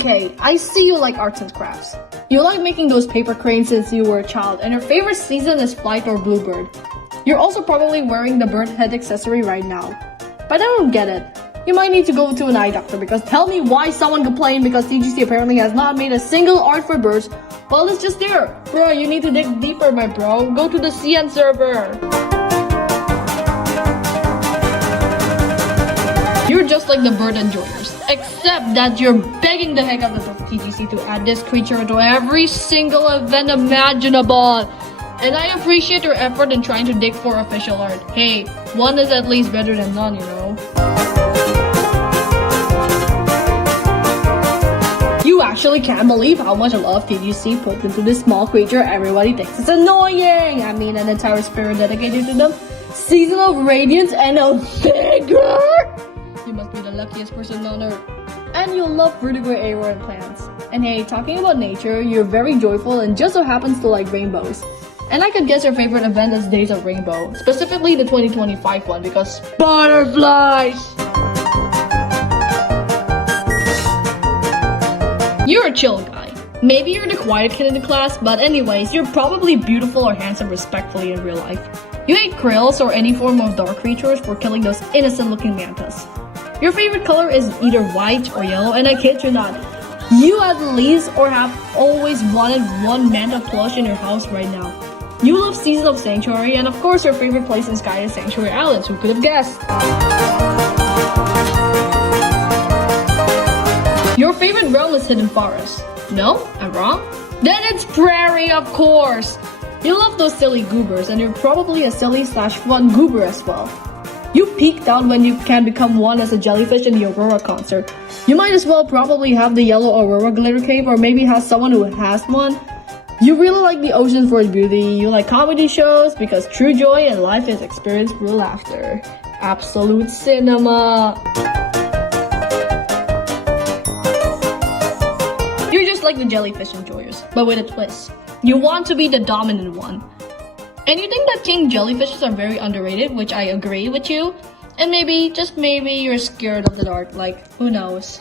Okay, I see you like arts and crafts. You like making those paper cranes since you were a child, and your favorite season is Flight or Bluebird. You're also probably wearing the bird head accessory right now. But I don't get it. You might need to go to an eye doctor, because tell me why someone complained because TGC apparently has not made a single art for birds while it's just there. Bro, you need to dig deeper, my bro. Go to the CN server. You're just like the bird enjoyers, except that you're begging the heck out of TGC to add this creature to every single event imaginable. And I appreciate your effort in trying to dig for official art. Hey, one is at least better than none, you know? You actually can't believe how much love TGC put into this small creature everybody thinks it's annoying. I mean, an entire spirit dedicated to them. Season of Radiance and a figure! You must be the luckiest person on earth. And you love vertebrate aerial and plants. And hey, talking about nature, you're very joyful and just so happens to like rainbows. And I could guess your favorite event is Days of Rainbow, specifically the 2025 one because butterflies! You're a chill guy. Maybe you're the quiet kid in the class, but anyways, you're probably beautiful or handsome respectfully in real life. You hate krills or any form of dark creatures for killing those innocent looking mantas. Your favorite color is either white or yellow, and I kid you not, you at least or have always wanted one manta plush in your house right now. You love Season of Sanctuary, and of course your favorite place in Sky is Sanctuary Islands, who could have guessed? Your favorite realm is Hidden Forest. No? I'm wrong? Then it's Prairie, of course! You love those silly goobers, and you're probably a silly/fun goober as well. You peaked out when you can become one as a jellyfish in the Aurora concert. You might as well probably have the yellow Aurora glitter cave, or maybe have someone who has one. You really like the ocean for its beauty. You like comedy shows because true joy in life is experienced through laughter. Absolute cinema. You're just like the jellyfish enjoyers, but with a twist. You want to be the dominant one. And you think that king jellyfishes are very underrated, which I agree with you. And maybe, just maybe, you're scared of the dark, like, who knows.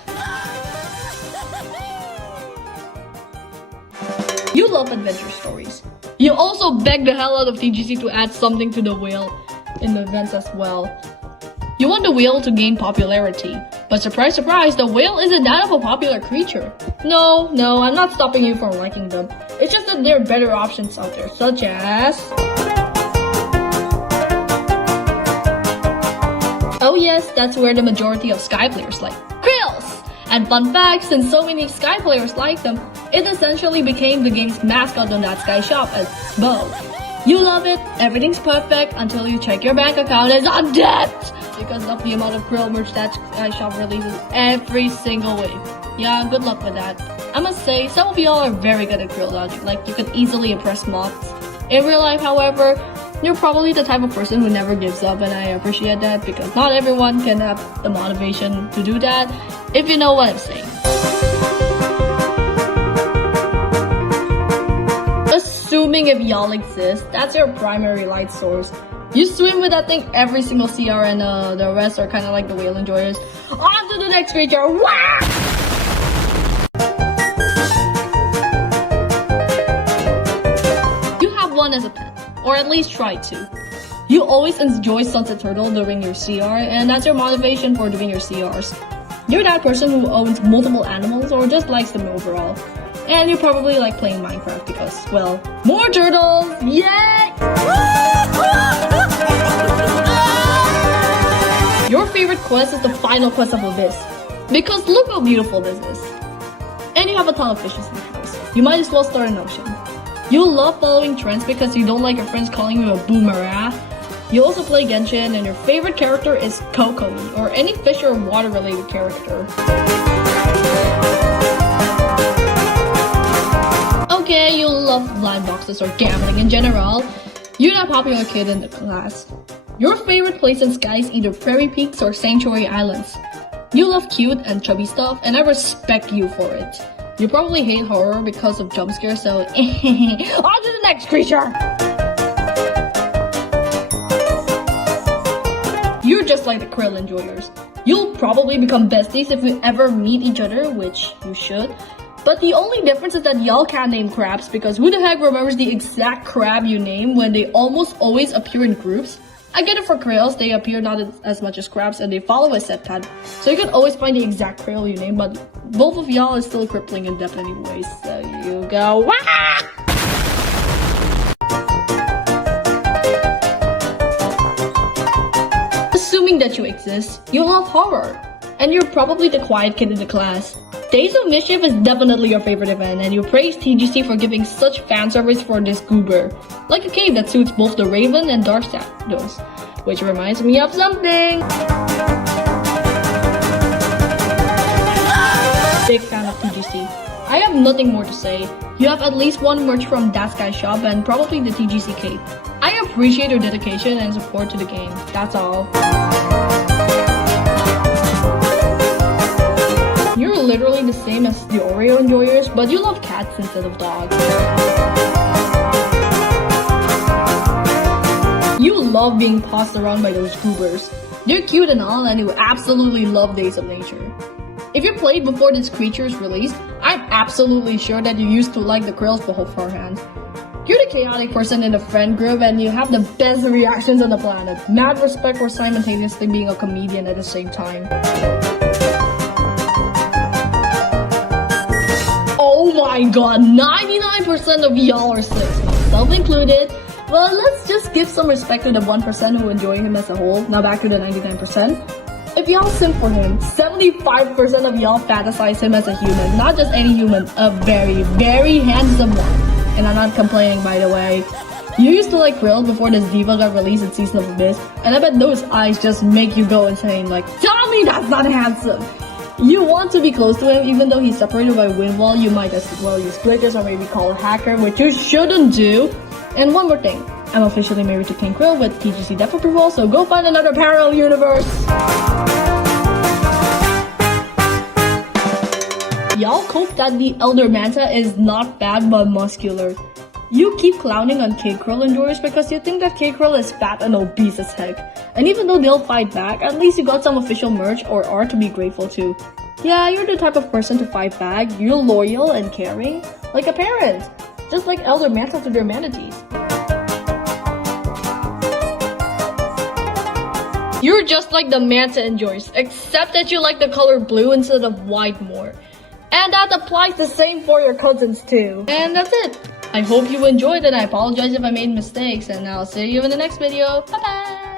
You love adventure stories. You also beg the hell out of TGC to add something to the whale in the events as well. You want the whale to gain popularity, but surprise surprise, the whale isn't that of a popular creature. No, I'm not stopping you from liking them. It's just that there are better options out there, such as... Oh yes, that's where the majority of Sky players like krills! And fun fact, since so many Sky players like them, it essentially became the game's mascot on that Sky shop as Bo. You love it, everything's perfect until you check your bank account is on debt! Because of the amount of krill merch that Sky shop releases every single week. Yeah, good luck with that. I must say, some of y'all are very good at krill dodging, like you could easily impress moths. In real life, however, you're probably the type of person who never gives up, and I appreciate that because not everyone can have the motivation to do that, if you know what I'm saying. Assuming if y'all exist, that's your primary light source. You swim with that thing every single CR, and the rest are kind of like the whale enjoyers. On to the next creature! Wah! You have one as a pet, or at least try to. You always enjoy Sunset Turtle during your CR, and that's your motivation for doing your CRs. You're that person who owns multiple animals or just likes them overall. And you probably like playing Minecraft because, well, more turtles! Yay! Your favorite quest is the final quest of Abyss, because look how beautiful this is. And you have a ton of fishes in the house. You might as well start an ocean. You love following trends because you don't like your friends calling you a boomerang. You also play Genshin, and your favorite character is Kokomi, or any fish or water related character. Okay, you love blind boxes or gambling in general. You're that popular kid in the class. Your favorite place in Sky is either Prairie Peaks or Sanctuary Islands. You love cute and chubby stuff, and I respect you for it. You probably hate horror because of jump scares, so on to the next creature! You're just like the krill enjoyers. You'll probably become besties if you ever meet each other, which you should. But the only difference is that y'all can't name crabs because who the heck remembers the exact crab you name when they almost always appear in groups? I get it for Krayls, they appear not as much as crabs and they follow a set pattern. So you can always find the exact Krayl you name, but both of y'all is still crippling in depth anyways. So you go, wah! Assuming that you exist, you love horror. And you're probably the quiet kid in the class. Days of Mischief is definitely your favorite event, and you praise TGC for giving such fan service for this goober. Like a cape that suits both the Raven and Dark Shadows. Which reminds me of something! Big fan of TGC. I have nothing more to say. You have at least one merch from That Sky Shop and probably the TGC cape. I appreciate your dedication and support to the game. That's all. You're literally the same as the Oreo enjoyers, but you love cats instead of dogs. You love being tossed around by those goobers. They're cute and all, and you absolutely love Days of Nature. If you played before this creature's release, I'm absolutely sure that you used to like the Krayls beforehand. You're the chaotic person in the friend group and you have the best reactions on the planet. Mad respect for simultaneously being a comedian at the same time. Oh my god, 99% of y'all are sis, myself included. Well, let's just give some respect to the 1% who enjoy him as a whole. Now back to the 99%. If y'all simp for him, 75% of y'all fantasize him as a human. Not just any human, a very, very handsome one. And I'm not complaining, by the way. You used to like Krayl before this diva got released in Season of Abyss, and I bet those eyes just make you go insane like, tell me that's not handsome! You want to be close to him even though he's separated by a wind wall. You might as well use glitches or maybe call a hacker, which you shouldn't do. And one more thing, I'm officially married to King Krayl with TGC Depth approval, so go find another parallel universe! Y'all cope that the Elder Manta is not bad but muscular. You keep clowning on K-Krayl enjoyers because you think that K-Krayl is fat and obese as heck. And even though they'll fight back, at least you got some official merch or art to be grateful to. Yeah, you're the type of person to fight back. You're loyal and caring, like a parent. Just like Elder Manta to their manatees. You're just like the Manta enjoyers, except that you like the color blue instead of white more. And that applies the same for your cousins too. And that's it. I hope you enjoyed and I apologize if I made mistakes and I'll see you in the next video. Bye bye!